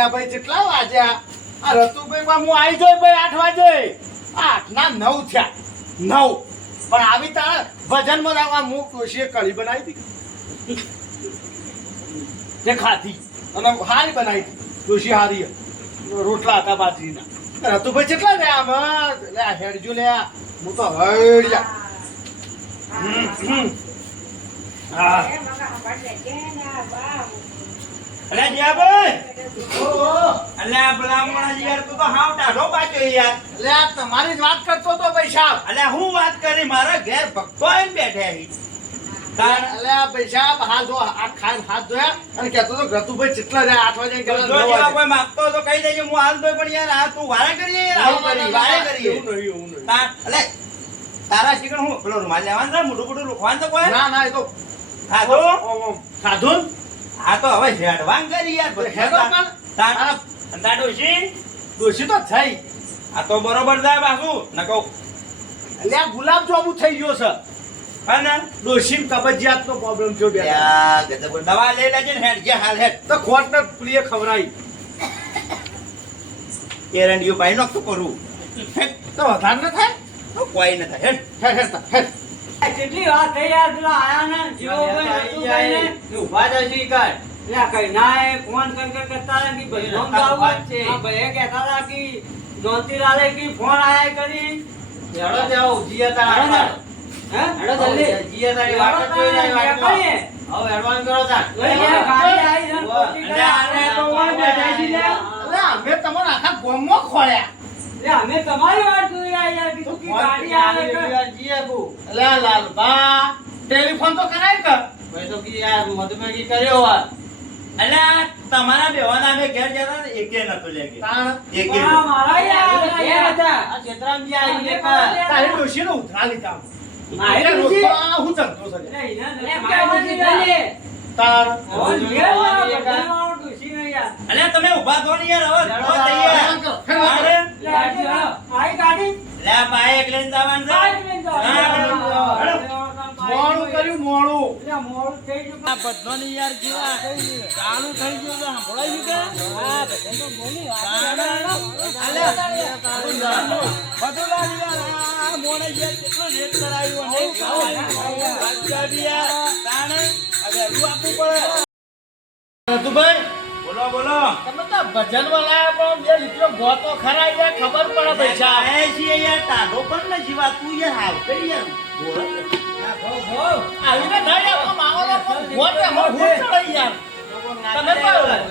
અલ્યા ભાઈ કેટલા વાગ્યા? આ રતુભાઈ માં હું આવી જોઈ ભાઈ 8 વાગે. 8 ના 9 થયા. 9 પણ આવી તારે ભજન માં લાવવા હું ડોશીએ કઢી બનાવી હતી. તે ખાધી અને હારી બનાવી હતી. ડોશી હારી રોટલા હતા બાજરીના. રતુભાઈ કેટલા લે આમાં લે હેડજો લે હું તો હળ્યા. હા અલે જીયાભાઈ અલે ભલામણ યાર તું તો હાવ ટાઢો પાછો યાર. લે તમારી જ વાત કરતો તો પૈસા. અલે હું વાત કરી મારા ઘેર ભક્તો આવીને બેઠા હી. અલે પૈસા હાથ ધો આ ખાઈને હાથ ધોયા અને કહેતો તો રતુભાઈ કેટલા જાય 8 વાગે જો જેવા કોઈ માંગતો તો કહી દેજે હું હાલ દોય પણ યાર આ તું વારે કરીએ યાર આવું વારે કરીએ. એવું નહીં. અલે તારા શીખણ હું પેલો રૂમાલ લેવાનું છે મોટું મોટું રોખવાનું તો કોઈ ના એ તો ખાધો સાધુન આ તો હવે હેડવાન કરી યાર હેડો પણ તારા ડોશી દોશી તો થઈ. આ તો બરોબર જાય બાસુ ન કહું એટલે આ ગુલાબ જાંબુ થઈ ગયો છે. અને દોશી કબજિયાત નો પ્રોબ્લેમ થયો બે. યાર ગજબ દવા લઈ લેજે ને હેડ જે હાલ હેડ તો ખોટ ને પ્રિય ખવરાઈ એરંડિયું પાઈ નો તો કરું તો વધારે ન થાય. તો કોઈ ન થાય હેડ હેડ કેટલી વાત થઈ યાર પેલા આયા ને જીવોભાઈ રતુભાઈ ને ઉભા જશી કર લે કઈ ના એ ફોન કર કરતા રહે કે ભાઈ નોમ જાવું છે આ ભાઈ કહેતા હતા કે જોંતી લાલે કે ફોન આયા કરી હેડો જાવ જીયા તારા હે હેડો જલ્દી જીયા તારી વાત જોઈ રહી વાત કરીએ હવે એડવાન્સ કરો તા યાર ગાડી આવી છે અને આને તો ઓય બેઠા છી લે અલે અમે તમને આખા ગોમમાં ખોળ્યા. લે અમે તમારી વાત જોઈ રહ્યા યાર કે તું કી ગાડી આવે કે જીયા કો અલે લાલબા ટેલિફોન તો કરાય કે ભાઈ તો કી યાર મધુમેગી કર્યો વાત અલ્યા તમારા બેવાના અમે ઘેર જતા ને એકે નતો લેગે તાણ એકે આ મારા યાર હતા આ છેતરામજી આવીને કા તારી ડોશીનો ઉધરા લીધા. મારી એટલે ડોશી? રોટલો આ હું ધંધો છે. લે ઇના એમ કે તાણ અલ્યા તમે ઊભા થો ને યાર હવે થો તૈયાર અરે લે બાય એક લઈને જવાનું છે મોડું કર્યું મોડું. આ બધોની યાર જીવા ચાલુ થઈ ગયું છે સાંભળાય છે કે હા બધે તો બોલી અલ્યા બધું લાગ યાર આ મોણે યાર કેટલો લેટ કરાવ્યો ને વાચ્યા તાણે હવે રૂ આપવું પડે. રતુભાઈ બોલો બોલો તમે તો ભજન વાળા પણ બે લીટરો ગોતો ખરા યાર ખબર પડે પૈસા. એ છીએ યાર ટાઢો પણ ને જીવા તું યાર હાવ કરી યાર આવીને થઈ આપણો માહોલ પણ ગોતે હો હું ચડાઈ યાર. તમે તો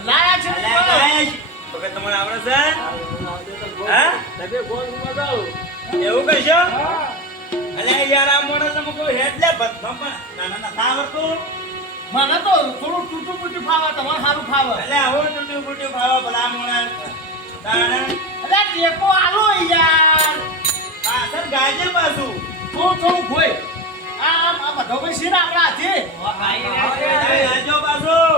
લાયા છે ને કોઈ? તો કે તમને આવડે છે હા તમે ગોળ મગાવો. એવું કહેશો અલે યાર આ મોણસ તમે કોઈ હેડ લે બધો પણ ના આવડતું મને તો થોડું ટૂટું ફૂટું ફાવે, તમારે સારું ફાવે. એટલે આવો ટૂટી ફૂટી ખાવા ભલા મોણસ તાણે અરે ટેકો આલો યાર. પાછળ ગાજે પાછું થોડું ખોય. આ બધો ભાઈ છે ને આપણા હાથે. ગાજો પાછું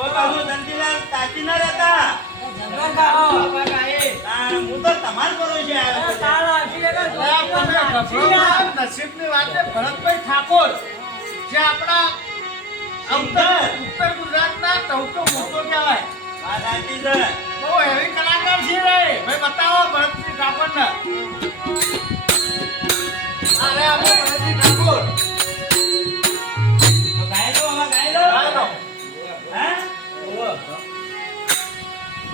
ઓ પાછું ધનજીલાલ તાચી ના રહેતા હું તો તમાર કરો છે નસીબની વાત છે ભરતભાઈ ઠાકોર જે આપણા ઉત્તર ગુજરાતના સૌથી મોટો કહેવાય. વાત સાચી છે બહુ હેવી કલાકાર છે રે ભાઈ. બતાવો ભરતભાઈ ઠાકોરને. અરે આપણે ભરતભાઈ ઠાકોર તો ગાય લો હે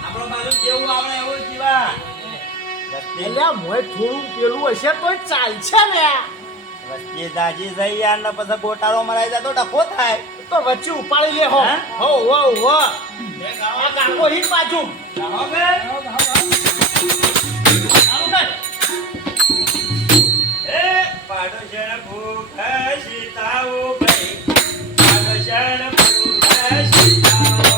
આપણો બાજુ જેવું આવડે એવું જીવા એટલે મોય થોડું પેલું હશે તો ચાલશે ને. વચ્ચે દાજી જઈ યાર ને પછી ગોટાળો મરાઈ જાય તો ડખો થાય તો વચ્ચે ઉપાડી લે હો. હો હો હો આ કાકો હી પાછું જાઓ કે ચાલુ કર. એ પાડોશણ ભૂખ સીતાઓ ભાઈ પાડોશણ ભૂખ સીતાઓ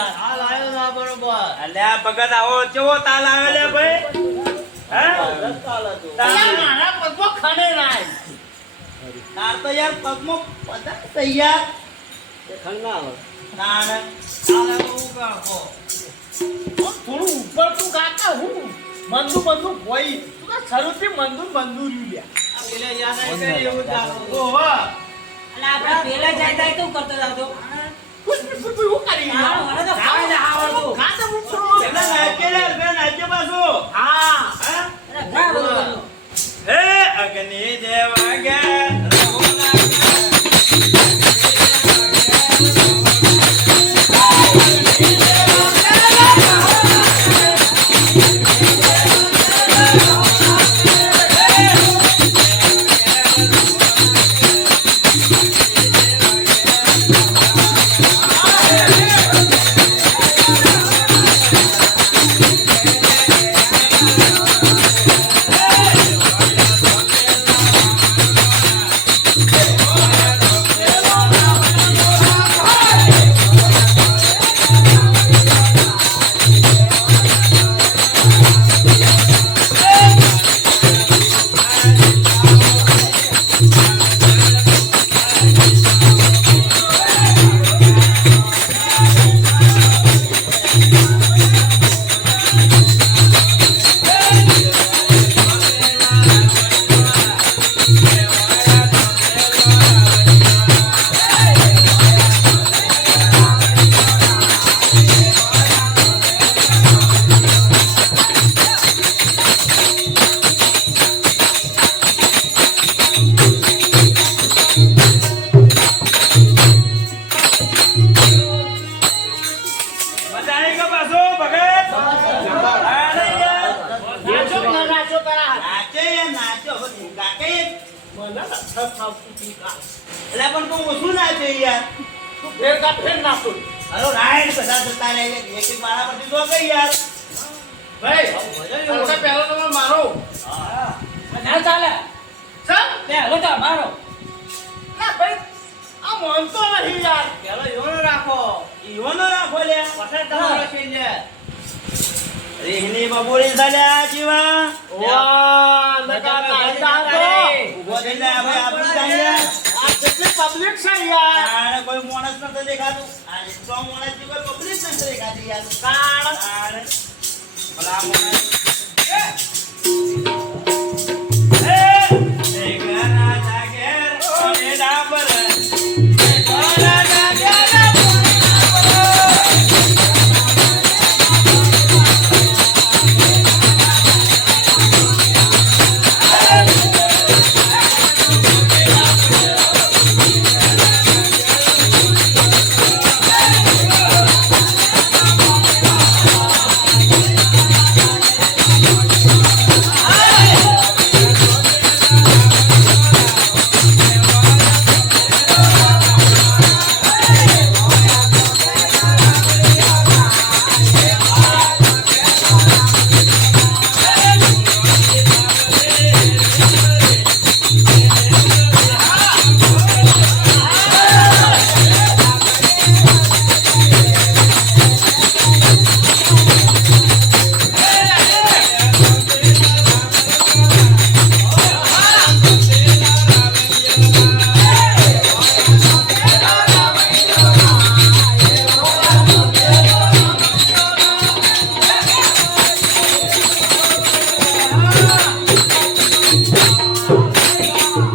યાર હાલ આવ્યો ના બરોબર અલ્યા ભગત આવો કેવો તાલ આવે લે ભાઈ હે અલ્યા, મારા પગમાં ખણે નાય. તાર તો યાર પગમાં પતા તૈયાર ખંડા આવે તાણ તાલે બહુ કાકો થોડું ઉપર તું કાકા હું મંદુ ભોઈ તું તો શરૂથી મંદુ રહ્યું લ્યા. આ પેલે યાદ આવી કરી એવું જ લાગતું. ઓહો અને આપણે પેલા જાય તું કરતો જાતો હું કરી હા, મને તો ખાવા જ આવડતું. ખાતે હું થોડું. એલા નાચે લે બે નાચે પાછો હા હા અરે ઘણા બધું કરતો. હે અગ્નિ દેવા ગયા મજા આવી ગયો પાછો ભગત અરે યાર નાચો ના નાચો તારા હાથ. નાચે યાર નાચો હવે તું કાકે મને નથી ફાવતું તું કા. એટલે પણ તું ઓછું નાચે યાર તું ફેર કા ફેર નાચો. હલો રાઈડ બધા જતા રહે એક એક મારા પરથી જો ગઈ યાર ભાઈ સૌથી પહેલો નંબર મારો. ના ચાલે સર પહેલો તો મારો ના ભાઈ આ માનતો નહીં યાર. પેલો યોનો રાખો ઈવોનો રાખો લે પછી તમારો છે ને રેહની બબોરી સાલ્યા જીવા વાહ નકા તારી દાતો. ઉભો થઈ જા હવે આપણું ચાલ્યા આ કેટલી પબ્લિક છે યાર. તાણે કોઈ માણસ નથી દેખાતું આ એટલો માણસ ની કોઈ પબ્લિક નથી દેખાતી યાર તાણ. તાણે ભલા માણસ એ ઘણા જાગેર ઓને ડાબર ઘણા જાગેર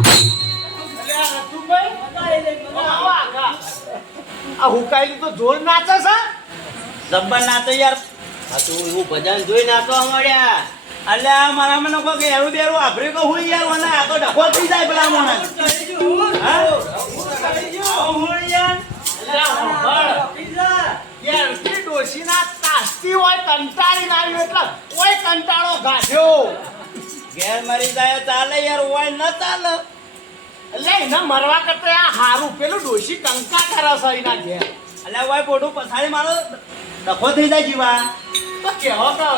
અલ્યા રતુભાઈ, આવો આગા. આ હુકાયેલી તો જોર નાચે છે. જબ્બર ના તો યાર આ તું હું ભજન જોઈ નાખવા મળ્યા અલ્યા મારા મને કોઈ કે એરું બેરું આભરી કો હું યાર મને આ તો ડખો થઈ જાય પેલા માણસ હા આવો હું યાર અલ્યા સાંભળ. યાર કે ડોશીના તાસ્તી હોય કંટાળી ના આવ્યો એટલે કોઈ કંટાળો ગાઢ્યો. ઘેર મરી જાય ચાલે યાર ઓય ન ચાલે એટલે એના મરવા કરતા આ હારું પેલું ડોશી કંકા કરે છે એના ઘેર. અલ્યા ઓય પોડું પછાડી મારો ડખો થઈ જાય જીવા તો કેવો તો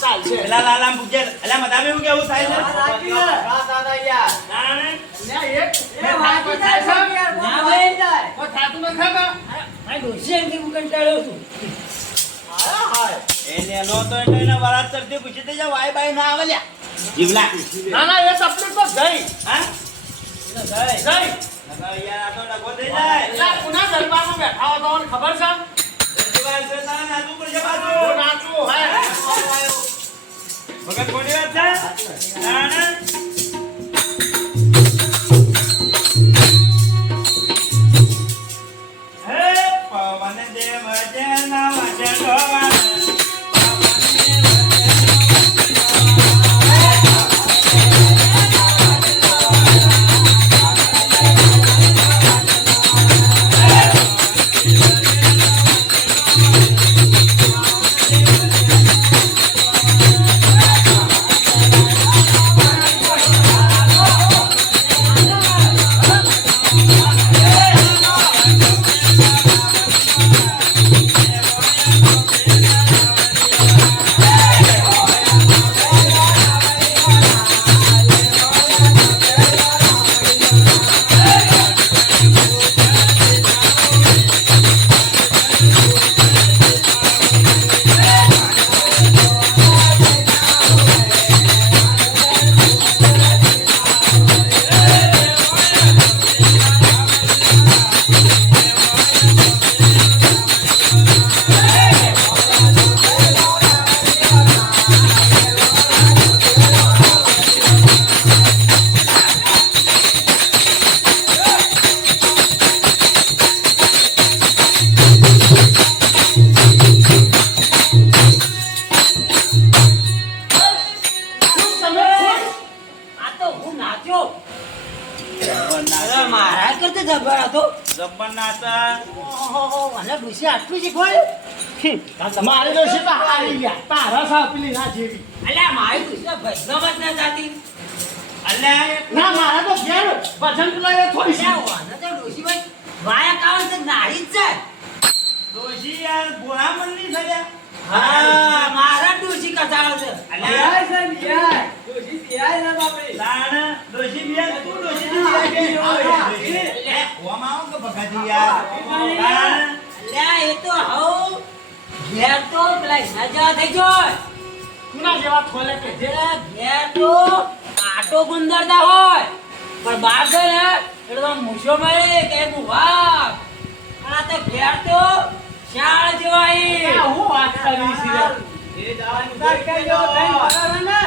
ચાલશે. પેલા લાલામ પૂછે અલ્યા મધામે એવું કેવું થાય છે તાણે અલ્યા એક ના ભાઈ કોઈ થાતું નથી કાકા? મારી ડોશી એમથી હું કંટાળ્યો છું એને નો તો એટલે એના વાળા તરફથી પૂછી દેજો વાય બાય ના આવે લ્યા જીવલા ના ના એ તકલીફ તો ગઈ હા ગઈ નકા યાર આ તો ડગો થઈ જાય એટલે પુના દરબારમાં બેઠા હો તો મને ખબર છે દરબાર છે તારા નાચું પડશે બાજુ હું નાચું હે ભગત કોની વાત છે ના હે પવન દેવ જેના વચન ડોવાના આ તો હું નાચ્યો અરે મહારાજ કરતે જબર હતો જબ્બર નાતા ઓહો મને ડૂસી આટલું શીખવાય મારે તો છે તો હારી ગયા તારા સા પેલી ના જેવી અલ્યા મારી ડૂસી ભૈરવ જ ના જાતી અલ્યા ના મારા તો ઘેર ભજન પેલા થોડી છે અલ્યા વાને તો ડૂસી ભાઈ વાયા કાવન તો નારી જ જાય દોશી યાર બોલા મન ની થયા હા મારા ડૂસી કથાળો છે અલ્યા બાપરે લાણ દોશી બિયા તું દોશી ની બિયા કે ઓમ આવો કે બગાજી યાર લાણ અલ્યા એ તો હવ ઘેર તો પેલા નજા થઈ જોય કુના જેવા ખોલે કે જે ઘેર તો આટો ગુંદરતા હોય પણ બહાર છે ને એટલે આમ મૂછો મળે કે હું વાઘ આ તો ઘેર તો શાળ જેવા એ હું વાત કરી છે એ દાનદાર કઈયો થઈને બરાબર ને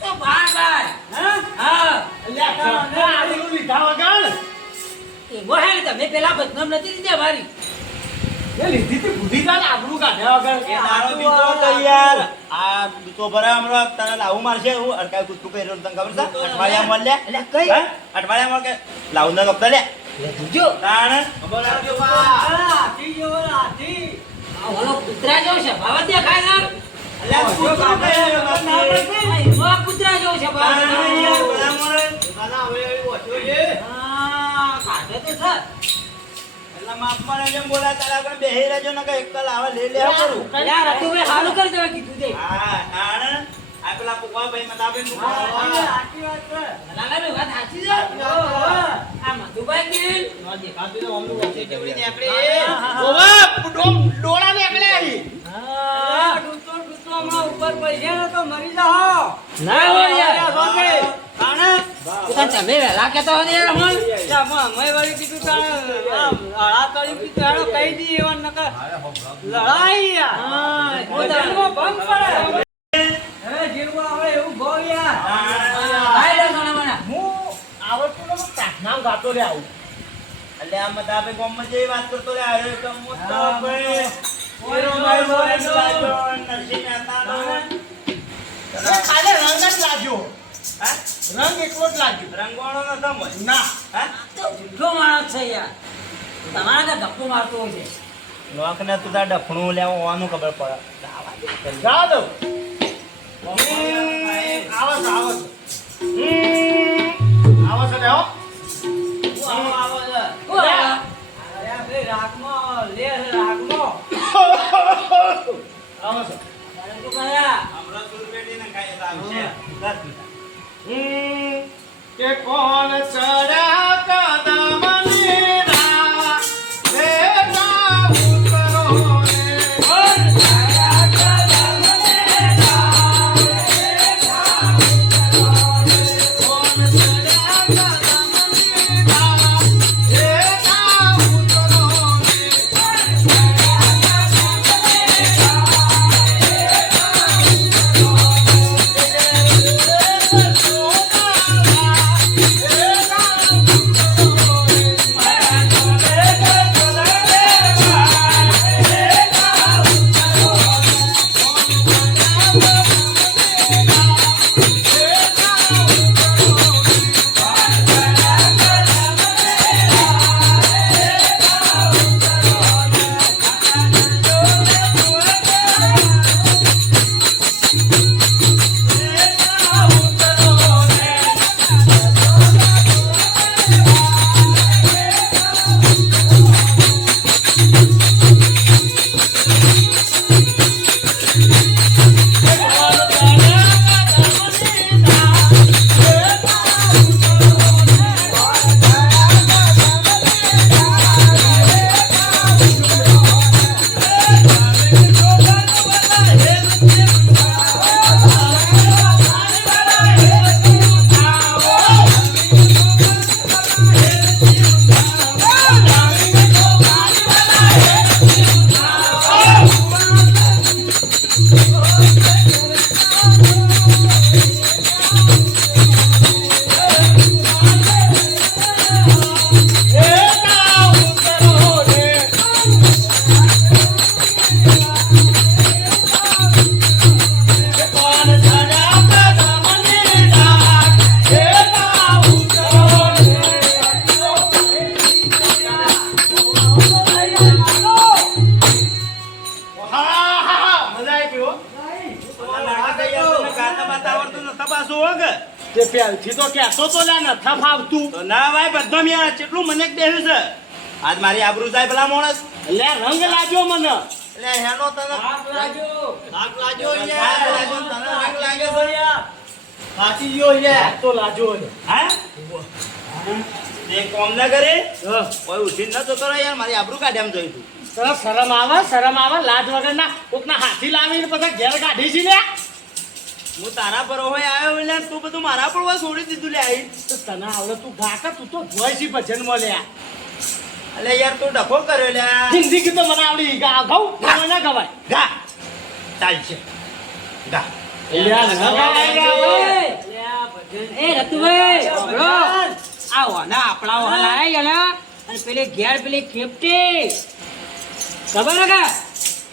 તો બાર બાર હા અલ્યા ચપલા આલુ લીધા વગર એવો હે ને તમે પેલા બદનામ નથી લીધી અમારી એ લીધી તી બુદ્ધિ તા આબરૂ કાઢ્યા વગર એ તારો બીજો તો યાર આ બીજો ભરા હમણાં તારા લાવું મારશે હું અડકાય કૂદકું પહેર્યો તને ખબર છે અઠવાડિયા મળ લે એટલે કઈ હે અઠવાડિયા મળ કે લાવું ના કપડા લે લે જોજો તાણ ખબર રાખજો બા હાથી જેવો હાથી આ ઓલો કૂતરા જેવો છે ભાવ દેખાય છે અલ્યા કૂદકું પહેર્યો મારશે એવો કૂતરા જેવો છે ભાવ તાણ યાર ભલા મળે દાદા હવે ઓછો છે હા કાઢે તો સર એટલે માપમાં જેમ બોલા તારા આગળ બેહી રહેજો ને કે એકલ આવે લે લે કરું યાર તું ભાઈ હાલું કરી દેવા કીધું તે હા તાણ આ પેલા પુકવા ભાઈ મતાબેન સાચી વાત છે લાલા રે વાત સાચી છે આ મધુભાઈ ગીલ નો દેખાતું તો ઓમનું વચ્ચે કેવી નીકળી ઓવા ડોળા નીકળે આવી હા ડૂચો હમણાં ઉપર પૈસે ને તો મરી જાઓ ના હોય યાર રોકે કાણે તું તમે વેલા કેતા હોય યાર અમન મેં વળી કીધું તાણે લડા કરી કીધું હાલો કહી દી એવા નકર લડાઈ યાર હા ભોજનમાં ભંગ પડે હવે જીરવા આવે એવું ગો યાર હાય રે મને મને હું આવડતું ને પ્રાર્થના ગાતો રે આવું એટલે આ મતાબે ગોમમાં જે વાત કરતો રે આયો તો મોટો હા. ભાઈ ઓય ઓય ભાઈ, ભાઈ ઓય બોલે લાજો નરસિંહ મહેતાનો ખાલી રંગ જ લાગ્યો હા રંગ એકલો જ લાગ્યો રંગવાળો ન સમજ ના હા તો જુઠ્ઠો માણસ છે યાર તમારા તો ગપ્પો મારતો હોય છે લોકને તું તાર ડફણું લેવો હોવાનું ખબર પડે જા દો આવે છે આવે છે આવે છે લેવો આવો આવો છે ઓ આ અરે ભાઈ રાખમાં લે રાખમાં આવે છે તારે તો કયા હમણાં સુરપેટીને ખાઈ આવશે 10 મિનિટ કે કોણ ચડ્યા કદમની રા રે જા ઉતરો રે કોણ ચડ્યા પાછું હો કે તે પહેલથી તો કહેતો તો લ્યા નથા ફાવતું. તો ના ભાઈ બદનામ યાર કેટલું મને બેહ્યું છે આજ મારી આબરૂ જાય પેલા માણસ લે રંગ લાગ્યો મને. એટલે હેનો તને થાક લાગ્યો. થાક લાગ્યો થાક યાર લાગ્યો. તને થાક લાગ્યો છે યાર થાકી ગયો છે. તો લાગ્યો ને. હા તે કોમ ના કરે હા. કોઈ ઉઠીને ન જતો રહે યાર મારી આબરૂ કાઢ્યામ જોઈ તું તને શરમ આવે લાજ વગરના કોકના હાથી લાવીને પછી ઘેર કાઢી છે લે. હું તારા પર હોય આવ્યો એટલે તું બધું મારા પર હોય છોડી દીધું લે આઈ તો તને આવડે તું ગા કે તું તો જોઈ છી ભજનમાં લે. એટલે યાર તું ડખો કર્યો લે જિંદગી તો મને આવડી ગા ઘઉં ના ગવાય. ગા ચાલશે ગા લ્યા, ના ગવાય ગા. એ રતુભાઈ સાંભળો. આ વાના આપણા વાના લાયા યાર અને પેલી ઘેર પેલી ખેપટી ખબર હે કે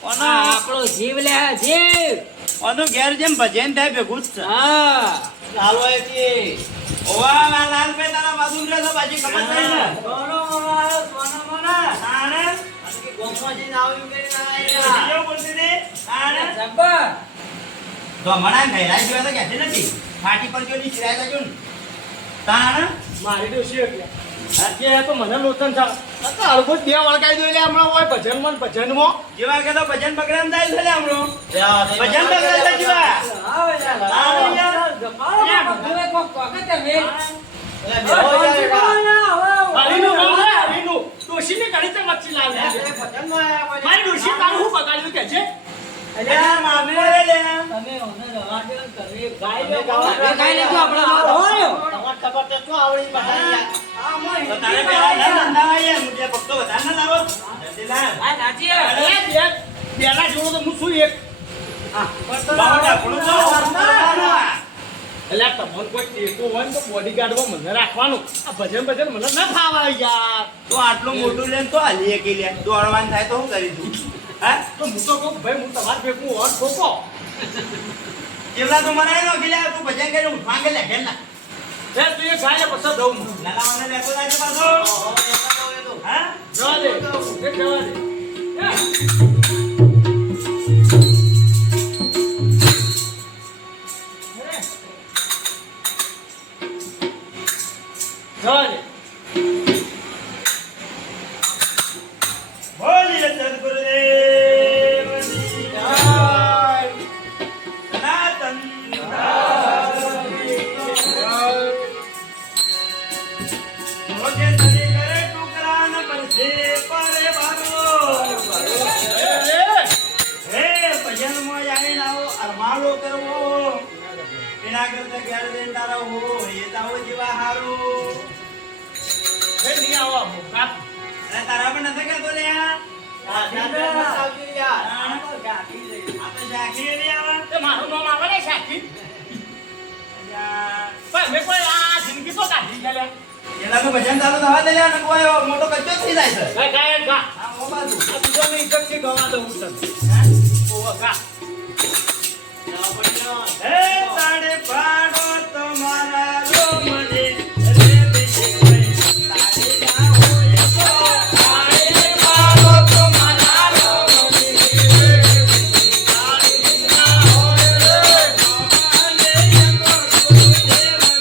ઓનો આ આપણો જીવ લે જીવ. ઓનો ઘેર જેમ ભજન થાય ભેગું જ છે હા ચાલો એથી ઓવા ના લાલભાઈ તારા બાજુ રે તો બાજી ખબર થઈ ને સોનો મોનો આવ્યો, સોનો મોનો. તાણે અને કે ગોમમાંથી નાવ્યું કરીને આયા. બીજો બોલતી ને તાણે જબ્બર. તો મણા ગયરા જેવા તો કહેતી નથી ફાટી પર જો ની ચિરાય તો ને તાણે મારી ડોશી એટલે આજે તો મને લોચન છે. આ તો હળવો જ બે વળગાઈ દો એટલે હમણાં હોય ભજનમાં ને ભજનમાં. જેવા કે તો ભજન બગડામ થાય છે લે હમણો ભજન બગડામ થાય જેવા આવે યાર. આવે યાર. યા બધું કોક કોકે તમે હરીનું નામ છે, હરીનું. ડોશીને ઘણી તે મચ્છી લાવી છે. મારી ડોશી તારું શું બગાડ્યું કે છે? અલ્યા માફી કરે લે તમે ઓને રવા દો ને તમે ગાય અમે લો ગાવા એ કાઈ નથી આપણા હોય. તમારે ખબર તો શું આવડી બહાર તો તારે પેલા ના ધંધા યાર મુજે ભક્તો વધારે ના લાવો જલ્દીલાલ આ સાચી હે. અરે બેના જોડો તો હું શું એક. બાવડા ઘણું તો કરવાનું એટલે તમને કોઈ ટેકો હોય ને તો બોડીગાર્ડમાં મને રાખવાનું. આ ભજન મને ના ફાવે યાર. તો આટલું મોટું લે તો હાલીએ કે લે દોડવાન થાય તો શું કરીશું હા તો હું તો કહું ભાઈ હું તમારે ભેગું હોત ઠોકો. જેવલા તો મને નો કે લે તું ભજન કરી ઉઠવા કે લે ઘેર ના એ તું એ ગાય પછી દઉં હું. નાના મને લેતો જાય પાછો હા જવા દે. એ જવા દે. એ. જવા દે. બોલીએ સદગુરુદેવની જય સનાતન રોજે સરી કરે ટુકડા ન પરસે પરે બારો હે ભજનમાં આવીને આવો અરમાલો કરવો એના કરતા ઘેર જઈને તારા હો એ તાવો જેવા હારો એ નહીં આવો મોકા. અને તારા પણ નથી કરતો લે આ તો ઝાંખી એવી આવે એ મારું નામ આવે ને સાક્ષી. અલ્યા, પણ મેં કોઈ આ જિંદગી તો કાઢી છે લે. એલાનું ભજન ચાલુ થવા દે લે અને કોઈ મોટો કચ્ચો થઈ જાય છે ગાય ગાય ગા. આ ઓ બાજુ આ બીજાની ઇજ્જતથી ગવા દઉં હું તને. ઓવો ગા. હે તાડે પાડો તમારા રોમને રે બીજે કોઈ તારે ના હોય તો તાડે પાડો તમારા રોમને તારે ના હોય રે ભગવાને યકો દેવનો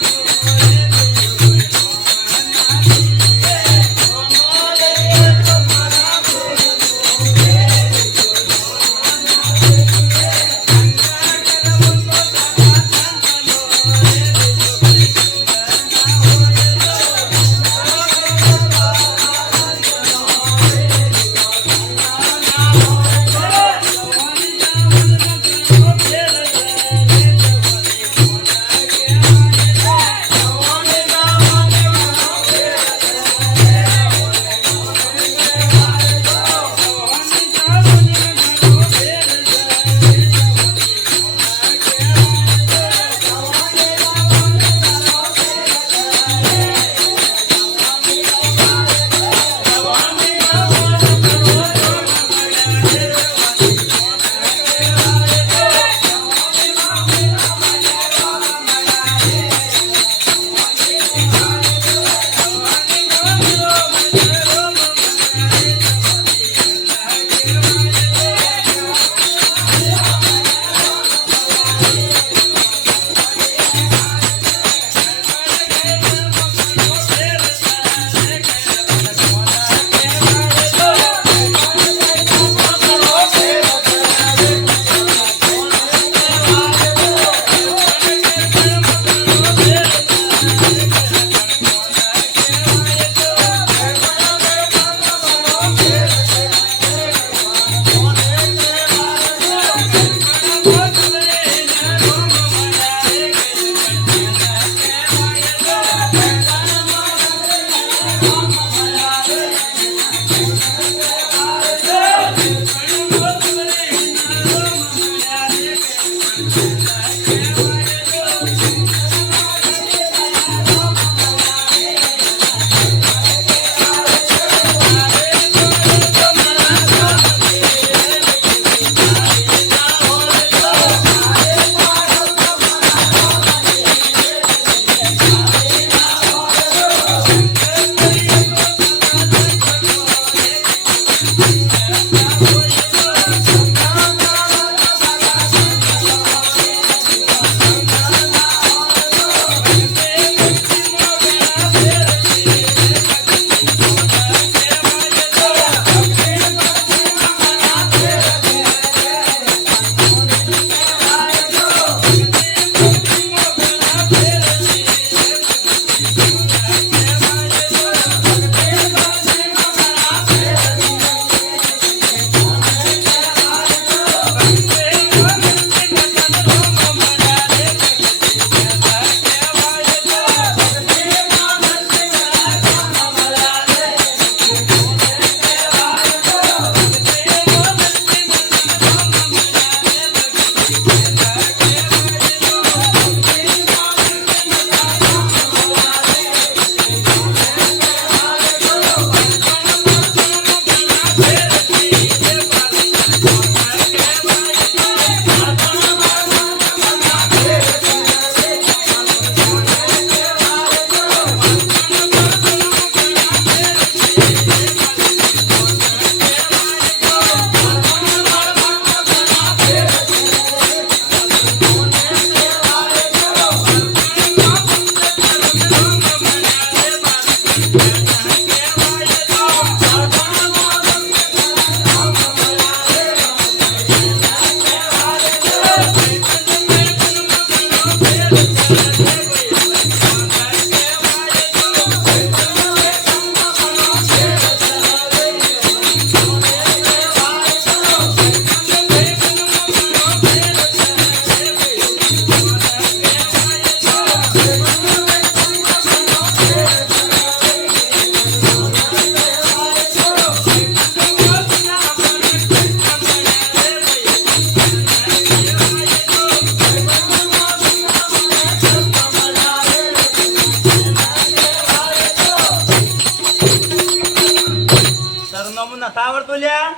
સરનામું નથી આવડતું લ્યા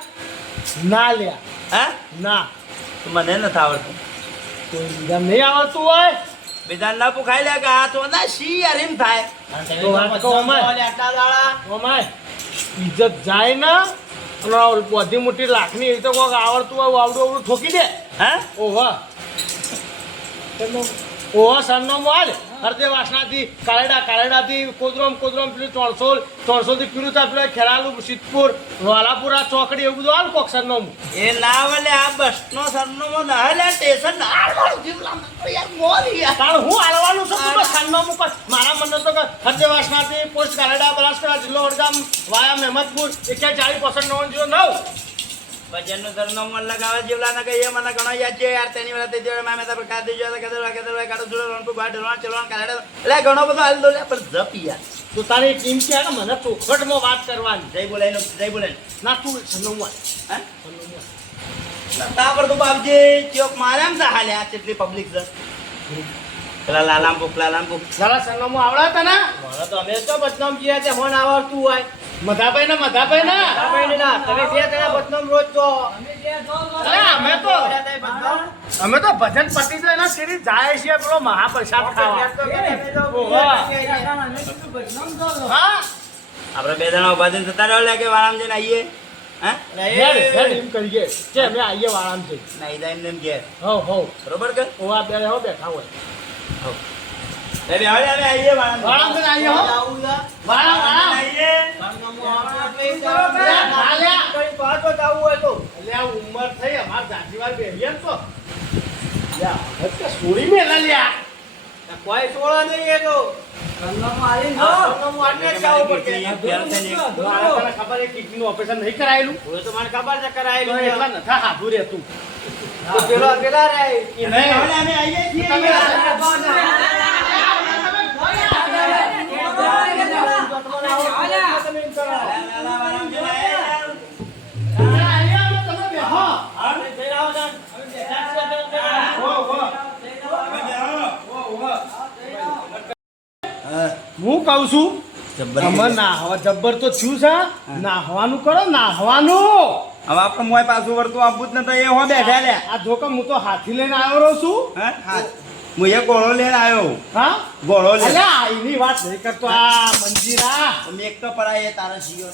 ના લ્યા હે ના તો મને નથી આવડતું કોઈ બીજા નહીં આવડતું હોય બીજા ના પૂછાય લ્યા કે આ તો ના શી યાર એમ થાય તો વાત કહો અમાય. અમાય ઇજ્જત જાય ને અને બધી મોટી લાખની એવી તો કોઈક આવડતું હોય આવડું આવડું ઠોકી દે હે ઓહો ઓહો સરનામું હાલ હરદે વાસણાથી કાળેડાથી કોદરોમ પેલું 300 થી પીરું થાય પેલું ખેરાલુ સિદ્ધપુર વાલાપુર આ ચોકડી એવું બધું હાલ કોક સરનામું એ ના વલે આ બસ નો સરનામું ના લે સ્ટેશન ના હાલવાનું જીવલા તો યાર મોરી યાર તાણ હું હાલવાનું છું તું તો સરનામું કર મારા મને તો હરદે વાસણાથી પોસ્ટ કાળેડા બનાસકાંઠા જિલ્લો વડગામ વાયા મહેમદપુર 4140 ભજન નું સરનામું લગાવે જીવલા ના કહીએ મને ઘણો યાદ છે યાર તેની વાળા તે જોડે મામે તો કાદ જો કદર કાડો જોડે રોનપુર ગાડ રોન ચલવાન કાઢે એટલે ઘણો બધો હાલ દો લે પણ જપ યાર તો તારી ટીમ છે ને મને ચોખટમાં વાત કરવાની જય બોલાય ના તું સરનામું હે તા પર તો બાપજી ચોક મારામ સા હાલ્યા કેટલી પબ્લિક છે પેલા લાલામ ભૂખ જરા સરનામું આવડે તને મને તો અમે તો બદનામ જીયા છે ફોન આવડતું હોય મધાભાઈ ને તમે ના તમે બે જણા બદનામ રોજ તો અરે અમે તો ભજન પતિ જાય ને સીધી જાય છે પેલો મહાપ્રસાદ ખાવા હા આપણે બે જણા ઉભા થઈને જતા રહ્યો કે વારામ જઈને આવીએ હે એમ કરીએ છે અમે આવીએ વાળામ છે નહીં જાય એમને એમ ઘેર હો બરોબર કે ઓવા બે હો બેઠા હોય એ બે હવે અમે આવીએ વાળામ છે આવીએ હો વાળામ આવીએ એટલે આ ઉંમર થઈ અમાર જાજીવાર બેહીએ ને તો લ્યા હવે તો સોરી મેલા લ્યા કોઈ સોળા નહીં એ તો સરનામું આલીને જો. સરનામું આલીને જ જવું પડશે. તને ખબર છે કિડનીનું ઓપરેશન નહીં કરાયેલું હવે તો મને ખબર છે તો કરાયેલું છે. એટલા નથા હાથું રહેતું તો પેલા રે એ નહીં. હવે અમે આવીએ છીએ તમે હું કહું છું અમે નાહવા જબ્બર તો છું છે નાહવાનું કરો નાહવાનું હવે આપણે મોય પાછું વળતું આપવું જ નતું એ હો બેઠા લે આ જોકે હું તો હાથી લઈને આવ્યો રહું છું હા હું એ ગોળો લઈને આવ્યો હા ગોળો લે અલ્યા એની વાત નહીં કરતો આ મંજીરા મેક તો પડાય તારા જીઓ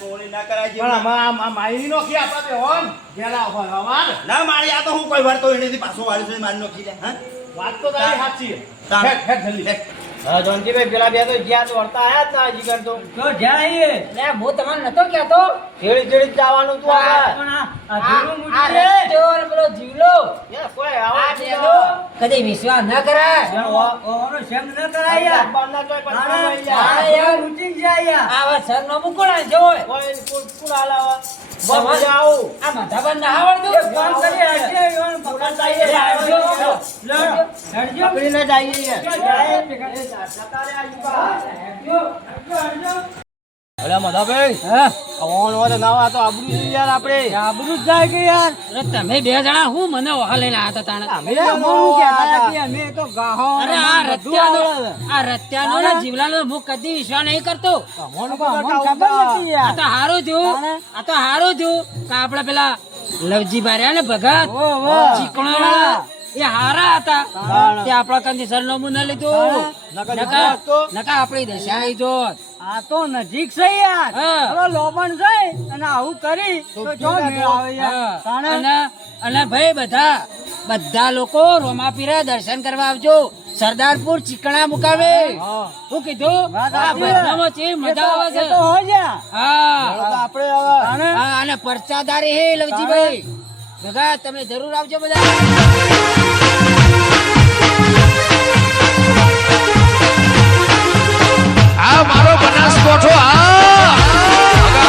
તોડી ના કરાય પણ આમાં આ માયરી નોખી આપણા બે હોન ગેલા હોય હવાર ના મારી આ તો હું કોઈ વાર તો એનેથી પાછો વાળી છે મારી નોખી લે હા વાત તો તારી સાચી છે તાર. હેડ જલ્દી હેડ. હા જોનજીભાઈ પેલા બે તો જ્યાં તો વળતા આયા જ ના હજી કર તો લે હું તમને નતો કહેતો જેડી જવાનું તું આગળ. આ રસ્તો અને પેલો જીવલો યાર, કોઈ આ આવા બેનો કદી વિશ્વાસ ન કરાય બારના તોય પૈસા લઈ જા. હા યાર આવા સરનામું કોણ આલજો હોય કોઈ કોણ હાલાવા? તમારે- બસ જાઓ. આ માથાભાર ના આવડતું પકડીને જઈએ અરે મધાભાઈ હા ઓન હોય તો ના હોય તો આબરૂ છે યાર આપણે આબરૂ જ જાય કે યાર અરે તમે બે જણા હું મને ઓહા લઈને આયા હતા તાણે અરે આ રત્યાનો ને જીવલાનો હું કદી વિશ્વાસ નહીં કરતો આ તો હારું થયું કે આપડે પેલા લવજી બાર્યા ને ભગત ચીકણો વાળા એ હારા હતા તે આપડા કંદી સરનામું ન લીધું નકા આપડી દશા આવી જોત આ તો નજીક છે યાર હા. હવે લોબન છે અને આવું કરી તો જો મેળ આવે યાર તાણે અને ભાઈ બધા લોકો રોમાપીરા દર્શન કરવા આવજો સરદારપુર ચીકણા મુકામે શું કીધું વાત આ સાચી. બધામાં ચેવી મજા આવે છે એ તો હોય જા હા આપણે હવે તાણે હા અને પરચાદારી હે લવજીભાઈ ભગા તમે જરૂર આવજો બધા